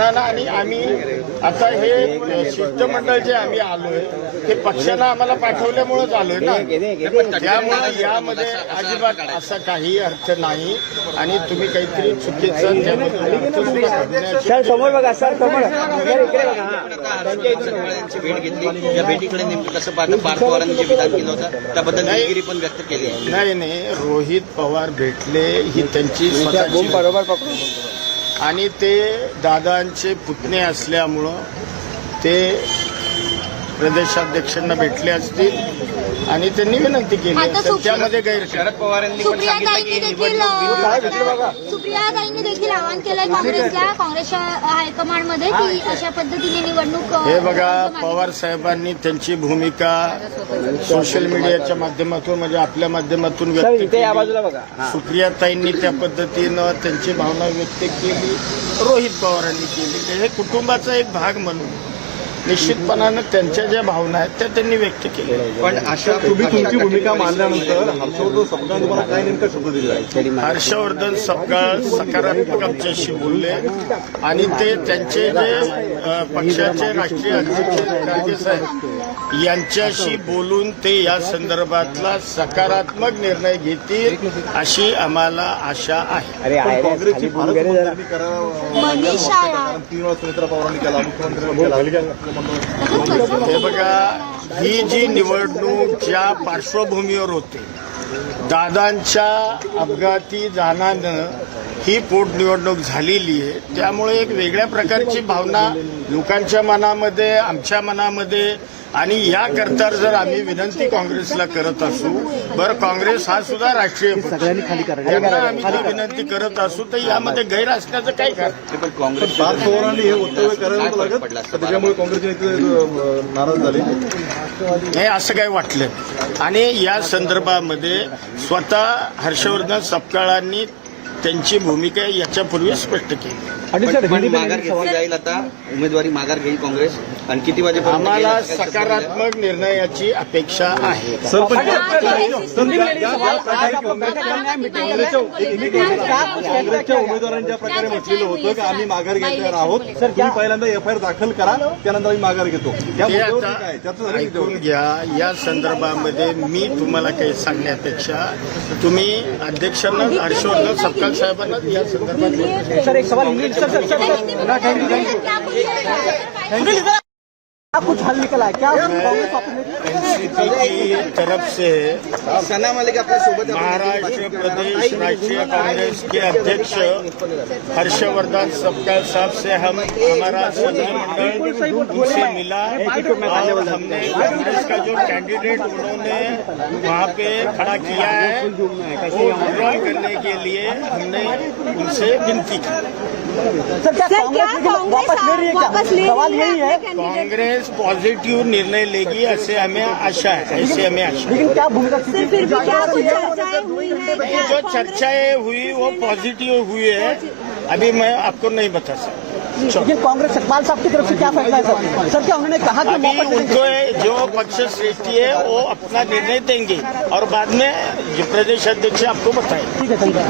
आणि आम्ही आता हे शिष्टमंडळ जे आम्ही आलोय ते पक्षानं आम्हाला पाठवल्यामुळेच आलोय ना, त्यामुळे यामध्ये अजिबात असा काही अर्थ नाही आणि तुम्ही काहीतरी चुकीचं सर समोर बघा, सर समोर भेट घेतली. या भेटीकडे नेमकं कसं पाहता? पार्थ पवारांनी जे विधान केलं होतं त्याबद्दल दिलगिरी पण व्यक्त केली आहे. नाही, रोहित पवार भेटले ही त्यांची स्वतःची बरोबर आणि ते दादांचे पुतणे असल्यामुळं ते प्रदेशाध्यक्षांना भेटले असतील आणि त्यांनी विनंती केली असेल, त्यामध्ये गैर. शरद पवारांनी पण सुप्रियाताईंनी देखील आवाहन केलंय काँग्रेसला, काँग्रेसच्या हायकमांडमध्ये की अशा पद्धतीने निवडणूक. हे बघा, पवार साहेबांनी त्यांची भूमिका सोशल मीडियाच्या माध्यमातून म्हणजे आपल्या माध्यमातून व्यक्त केली. सुप्रियाताईंनी त्या पद्धतीनं त्यांची भावना व्यक्त केली, रोहित पवारांनी केली. हे कुटुंबाचा एक भाग म्हणून निश्चितपणानं त्यांच्या ज्या भावना आहेत त्या त्यांनी व्यक्त केल्या. पण अशा तुम्ही तुमची भूमिका मांडल्यानंतर हर्षवर्धन सपकाळ तुम्हाला काय नेमका शब्द दिला? हर्षवर्धन सपकाळ सकारात्मक आमच्याशी बोलले आणि ते त्यांचे जे पक्षाचे राष्ट्रीय अध्यक्ष खरगे साहेब यांच्याशी बोलून ते या संदर्भातला सकारात्मक निर्णय घेतील अशी आम्हाला आशा आहे. काँग्रेसची भारत मंत्रिणी करावं 3 वेळा सुमित्रा पवारांनी केला, मुख्यमंत्री केला. हे बघा, ही जी निवडणूक ज्या पार्श्वभूमीवर होते, दादांच्या अपघाती जाण्यानं ही पोटनिवडणूक झालेली आहे, त्यामुळे एक वेगळ्या प्रकारची भावना लोकांच्या मनामध्ये, आमच्या मनामध्ये. आणि याकरता जर आम्ही विनंती काँग्रेसला करत असू, बरं काँग्रेस हा सुद्धा राष्ट्रीय त्यांना आम्ही ती विनंती करत असू, तर यामध्ये गैर असण्याचं काय कारण? पण काँग्रेस पार्थ पवारांनी हे वक्तव्य करायला लागत त्याच्यामुळे काँग्रेसचे नेते नाराज झाले नाही असं काही वाटलं. आणि या संदर्भामध्ये स्वतः हर्षवर्धन सपकाळांनी त्यांची भूमिका याच्यापूर्वी स्पष्ट केली. पण माघार घेतली जाईल, आता उमेदवारी माघार घेईल काँग्रेस आणि किती वाजेपर्यंत? आम्हाला सकारात्मक निर्णयाची अपेक्षा आहे. काँग्रेसच्या उमेदवारांनी ज्या प्रकारे म्हटलेलं होतं की आम्ही माघार घेणार आहोत, तुम्ही पहिल्यांदा एफआयआर दाखल करा, त्यानंतर आम्ही माघार घेतो. ते आता ऐकून घ्या. या संदर्भामध्ये मी तुम्हाला काही सांगण्यापेक्षा तुम्ही अध्यक्षांना हर्षवर्धन सपकाळ साहेबांना या संदर्भात. सर एक सवाल, कुछ हल निकला है क्या? एनसीपी की तरफ से सना मलिक आपल्या सोबत महाराष्ट्र प्रदेश राष्ट्रीय कांग्रेस के अध्यक्ष हर्षवर्धन सपकाळ साहब से हमारा सदस्यमंडल उनसे मिला और हमने कांग्रेस का जो कैंडिडेट उन्होंने वहाँ पे खड़ा किया है वो विड्रॉ करने के लिए हमने उनसे विनती की. कांग्रेस पॉझिटिव्ह निर्णय लेगी ऐसे हमें आशा है, ऐसे हमें आशा है. ये जो चर्चाएं हुई वो पॉजिटिव हुई है, अभी मैं आपको नहीं बता सकता. लेकिन कांग्रेस सतपाल साहब की तरफ से क्या फैसला है सर? क्या उन्होंने कहा कि उनको जो पक्ष श्रेष्ठी है वो अपना निर्णय देंगे और बाद में जो प्रदेश अध्यक्ष आपको बताएंगे. ठीक है.